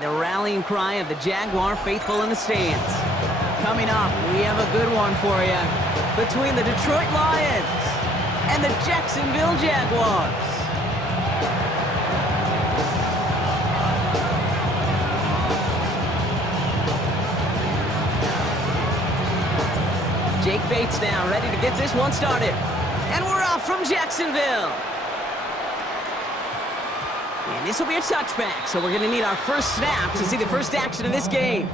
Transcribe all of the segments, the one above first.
The rallying cry of the Jaguar faithful in the stands. Coming up, we have a good one for you. Between the Detroit Lions and the Jacksonville Jaguars. Jake Bates now ready to get this one started. And we're off from Jacksonville. And this will be a touchback, so we're going to need our first snap to see the first action of this game.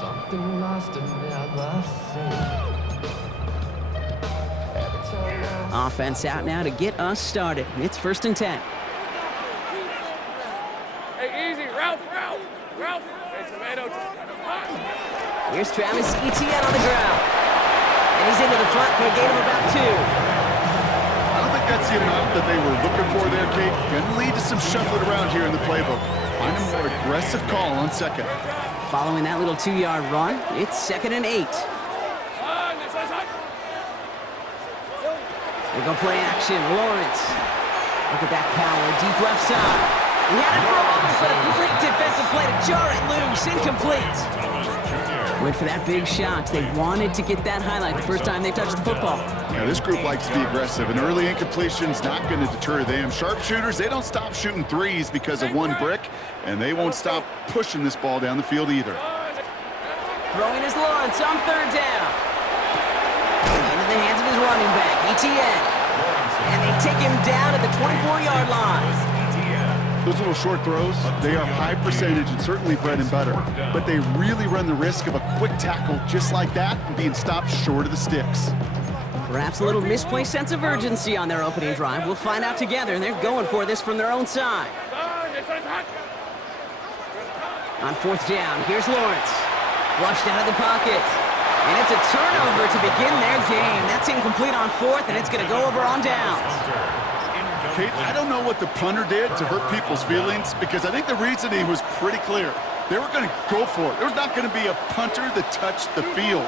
Something lost and never seen. Offense out now to get us started. It's 1st and 10. Hey, easy, Ralph. Hey, tomato. Here's Travis Etienne on the ground. And he's into the front for a gain of about 2. I don't think that's the amount that they were looking for there, Kate. Going to lead to some shuffling around here in the playbook. Find a more aggressive call on second. Following that little 2-yard run, it's 2nd and 8. They go play action. Lawrence. Look at that power. Deep left side. He had it for a moment, but a great defensive play to jar it loose. Incomplete. Went for that big shot. They wanted to get that highlight the first time they touched the football. Yeah, this group likes to be aggressive. An early incompletion's not going to deter them. Sharpshooters, they don't stop shooting threes because of one brick, and they won't stop pushing this ball down the field either. Throwing is Lawrence on 3rd down. Into the hands of his running back, Etienne. And they take him down at the 24-yard line. Those little short throws, they are high percentage and certainly bread and butter, but they really run the risk of a quick tackle just like that and being stopped short of the sticks. Perhaps a little misplaced sense of urgency on their opening drive. We'll find out together, and they're going for this from their own side. On 4th down, here's Lawrence. Flushed out of the pocket. And it's a turnover to begin their game. That's incomplete on 4th, and it's going to go over on downs. Kate, I don't know what the punter did to hurt people's feelings because I think the reasoning was pretty clear. They were going to go for it. There's not going to be a punter that touched the field.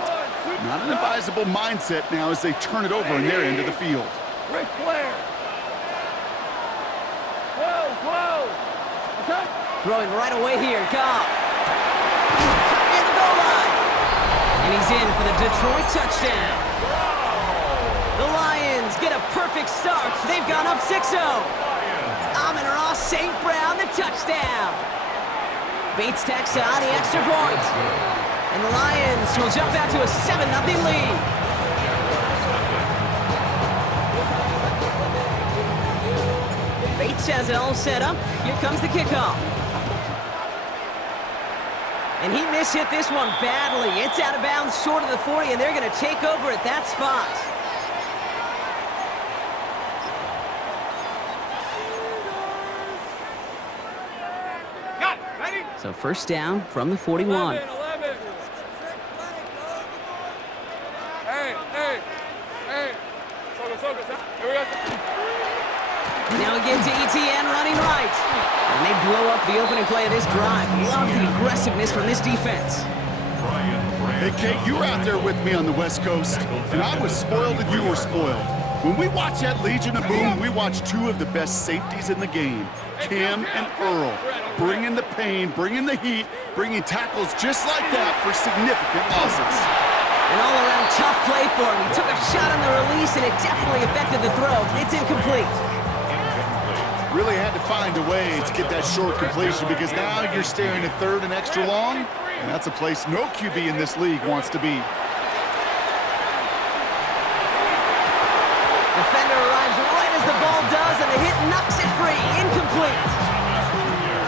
Not an advisable mindset now as they turn it over in their end of the field. Ric Flair. Whoa. Okay. Throwing right away here, Goff. Coming in the goal line. And he's in for the Detroit touchdown. The Lions get a perfect start. They've gone up 6-0. Amon-Ra St. Brown, the touchdown. Bates tacks on the extra point. And the Lions will jump out to a 7-0 lead. Bates has it all set up. Here comes the kickoff. And he mishit this one badly. It's out of bounds short of the 40, and they're going to take over at that spot. So 1st down from the 41. Hey. Focus. Here we go. Now again to Etienne running right. And they blow up the opening play of this drive. Love the aggressiveness from this defense. Hey, Kate, you were out there with me on the West Coast, and I was spoiled and you were spoiled. When we watch that Legion of Boom, we watch 2 of the best safeties in the game, Cam and Earl, bringing the pain, bringing the heat, bringing tackles just like that for significant losses. An all-around tough play for him. He took a shot on the release, and it definitely affected the throw. It's incomplete. Really had to find a way to get that short completion because now you're staring at 3rd and extra long, and that's a place no QB in this league wants to be. Defender arrives right as the ball does, and the hit knocks it free. Incomplete.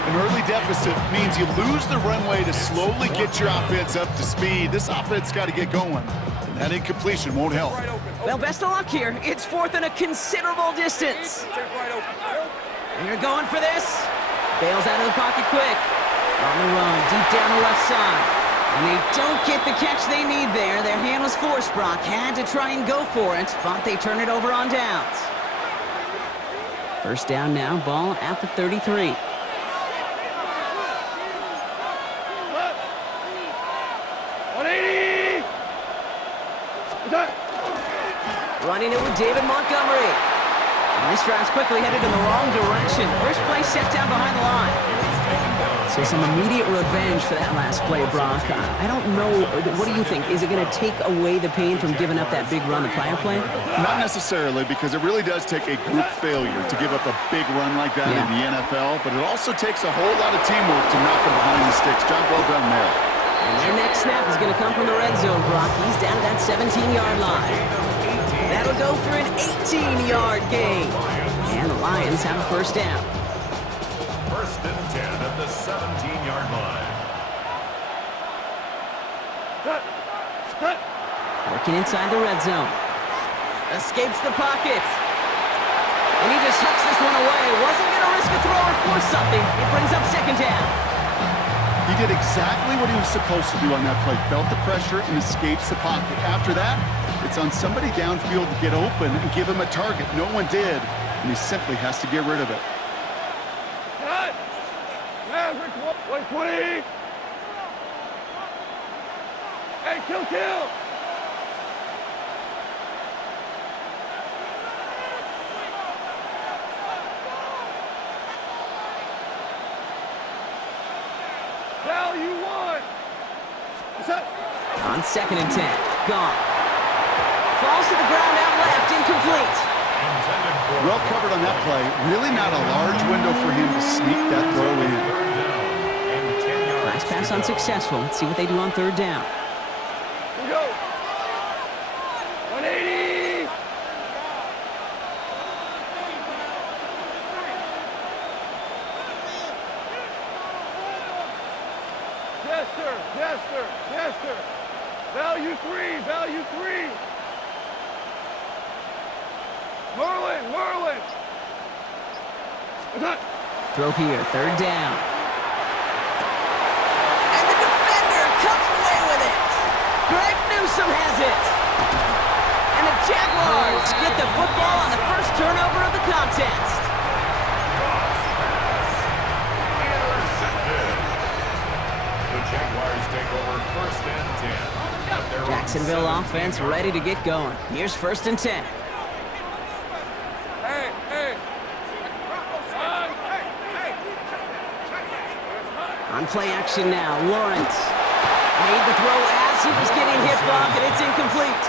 An early deficit means you lose the runway to slowly get your offense up to speed. This offense got to get going, and that incompletion won't help. Well, best of luck here. It's 4th and a considerable distance. And you're going for this. Bails out of the pocket quick. On the run, deep down the left side. And they don't get the catch they need there. Their hand was forced. Brock had to try and go for it, but they turn it over on downs. 1st down now, ball at the 33. Running it with David Montgomery. And this drive's quickly headed in the wrong direction. First play set down behind the line. So some immediate revenge for that last play, Brock. I don't know. What do you think? Is it going to take away the pain from giving up that big run the prior play? Not necessarily, because it really does take a group failure to give up a big run like that in the NFL, but it also takes a whole lot of teamwork to knock them behind the sticks. Job well done there. And their next snap is going to come from the red zone, Brock. He's down at that 17-yard line. That'll go for an 18-yard gain. And the Lions have a first down. First and 10 at the 17-yard line. Working inside the red zone. Escapes the pocket. And he just hucks this one away. Wasn't going to risk a throw or force something. It brings up second down. He did exactly what he was supposed to do on that play. Felt the pressure and escapes the pocket. After that, it's on somebody downfield to get open and give him a target. No one did, and he simply has to get rid of it. Cut! Maverick 120! Hey, kill! Value 1! Set! On second and 10. Gone. Falls to the ground out left. Incomplete. Well covered on that play. Really not a large window for him to sneak that throw in. Last pass unsuccessful. Let's see what they do on third down. Here we go! 180! Jester! Value 3! Merlin! Throw here. Third down. And the defender comes away with it. Greg Newsome has it. And the Jaguars get the football on the first turnover of the contest. The Jaguars take over first and 10. Jacksonville offense ready to get going. Here's first and 10. On play action now, Lawrence made the throw as he was getting hit, Brock, and it's incomplete.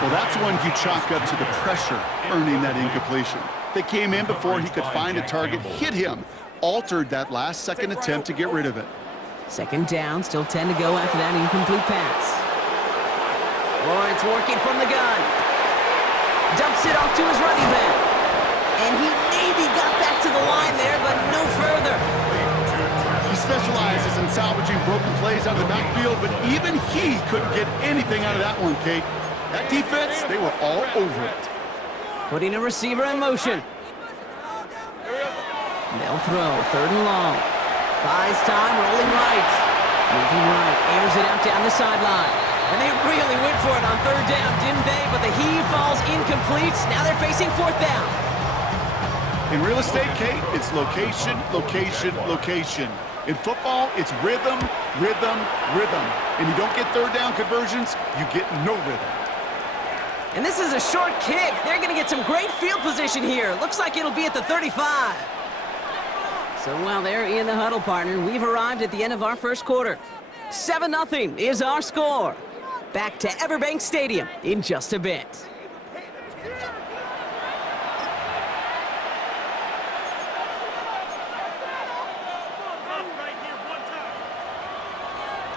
Well, that's one you chalk up to the pressure earning that incompletion. They came in before he could find a target, hit him, altered that last second attempt to get rid of it. Second down, still 10 to go after that incomplete pass. Lawrence working from the gun. Dumps it off to his running back. And he maybe got back to the line there, but no further. He specializes in salvaging broken plays out of the backfield, but even he couldn't get anything out of that one, Kate. That defense, they were all over it. Putting a receiver in motion. They'll throw, third and long. Buys time, rolling right. Moving right, airs it out down the sideline. And they really went for it on third down, didn't they? But the heave falls incomplete. Now they're facing fourth down. In real estate, Kate, it's location, location, location. In football, it's rhythm, rhythm, rhythm. And you don't get third down conversions, you get no rhythm. And this is a short kick. They're going to get some great field position here. Looks like it'll be at the 35. So while they're in the huddle, partner, we've arrived at the end of our first quarter. 7-0 is our score. Back to Everbank Stadium in just a bit.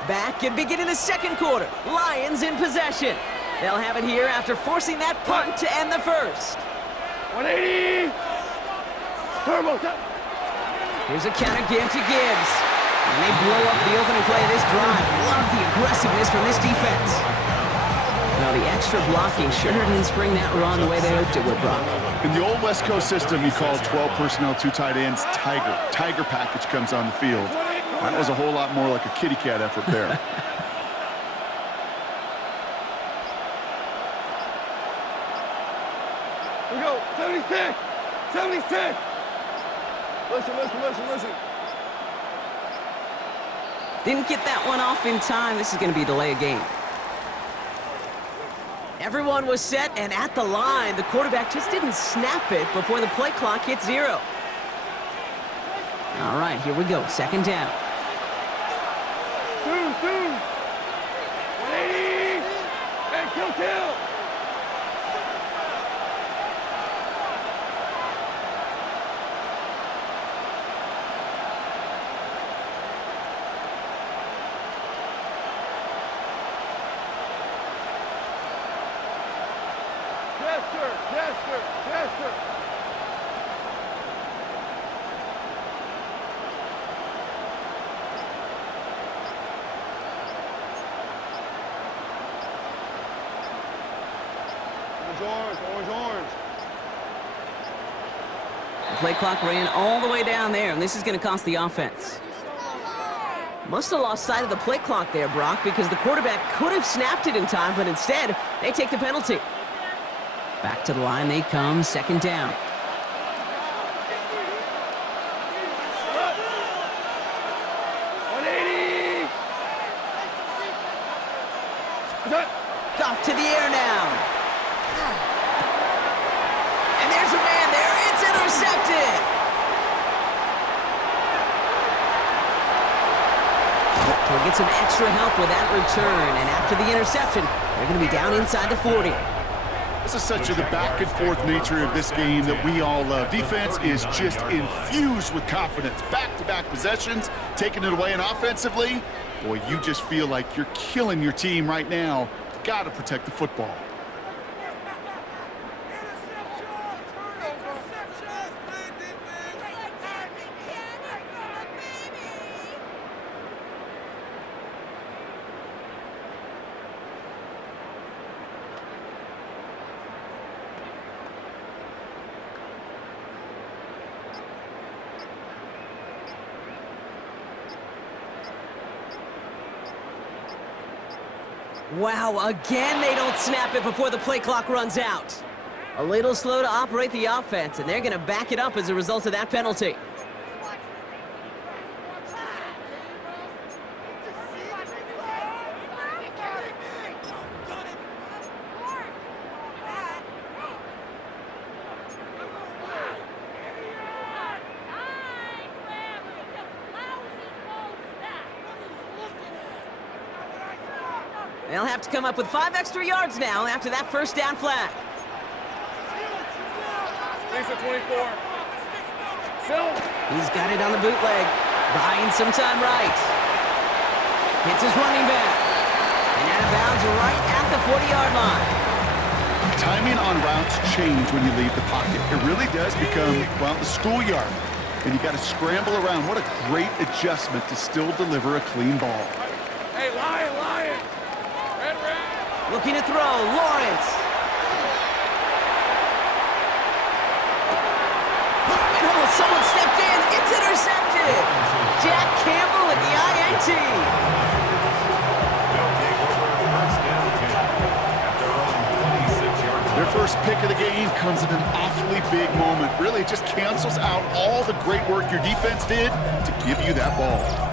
Back and beginning the second quarter. Lions in possession. They'll have it here after forcing that punt to end the first. 180! Turbo! Here's a counter give to Gibbs. And they blow up the opening play of this drive. Love the aggressiveness from this defense. Now the extra blocking sure didn't spring that run the way they hoped it would, Brock. In the old West Coast system, you call 12 personnel, 2 tight ends, Tiger. Tiger package comes on the field. That was a whole lot more like a kitty cat effort there. Here we go. 76! 76! Listen. Didn't get that one off in time. This is going to be a delay of game. Everyone was set and at the line. The quarterback just didn't snap it before the play clock hit 0. All right, here we go. Second down. 180. Hey, kill. Yes, sir. Orange. The play clock ran all the way down there, and this is going to cost the offense. Must have lost sight of the play clock there, Brock, because the quarterback could have snapped it in time, but instead, they take the penalty. Back to the line they come, second down. Off to the air now. And there's a man there. It's intercepted. We'll get some extra help with that return. And after the interception, they're going to be down inside the 40. This is such the back and forth nature of this game that we all love. Defense is just infused with confidence. Back-to-back possessions, taking it away, and offensively, boy, you just feel like you're killing your team right now. Got to protect the football. Wow, again they don't snap it before the play clock runs out. A little slow to operate the offense, and they're going to back it up as a result of that penalty. They'll have to come up with 5 extra yards now after that first down flag. Thanks for 24. Film. He's got it on the bootleg, buying some time right. Hits his running back. And out of bounds right at the 40-yard line. Timing on routes change when you leave the pocket. It really does become, well, the schoolyard. And you got to scramble around. What a great adjustment to still deliver a clean ball. Hey, Lion. Looking to throw, Lawrence. And almost someone stepped in. It's intercepted. Jack Campbell with the INT. Their first pick of the game comes at an awfully big moment. Really, it just cancels out all the great work your defense did to give you that ball.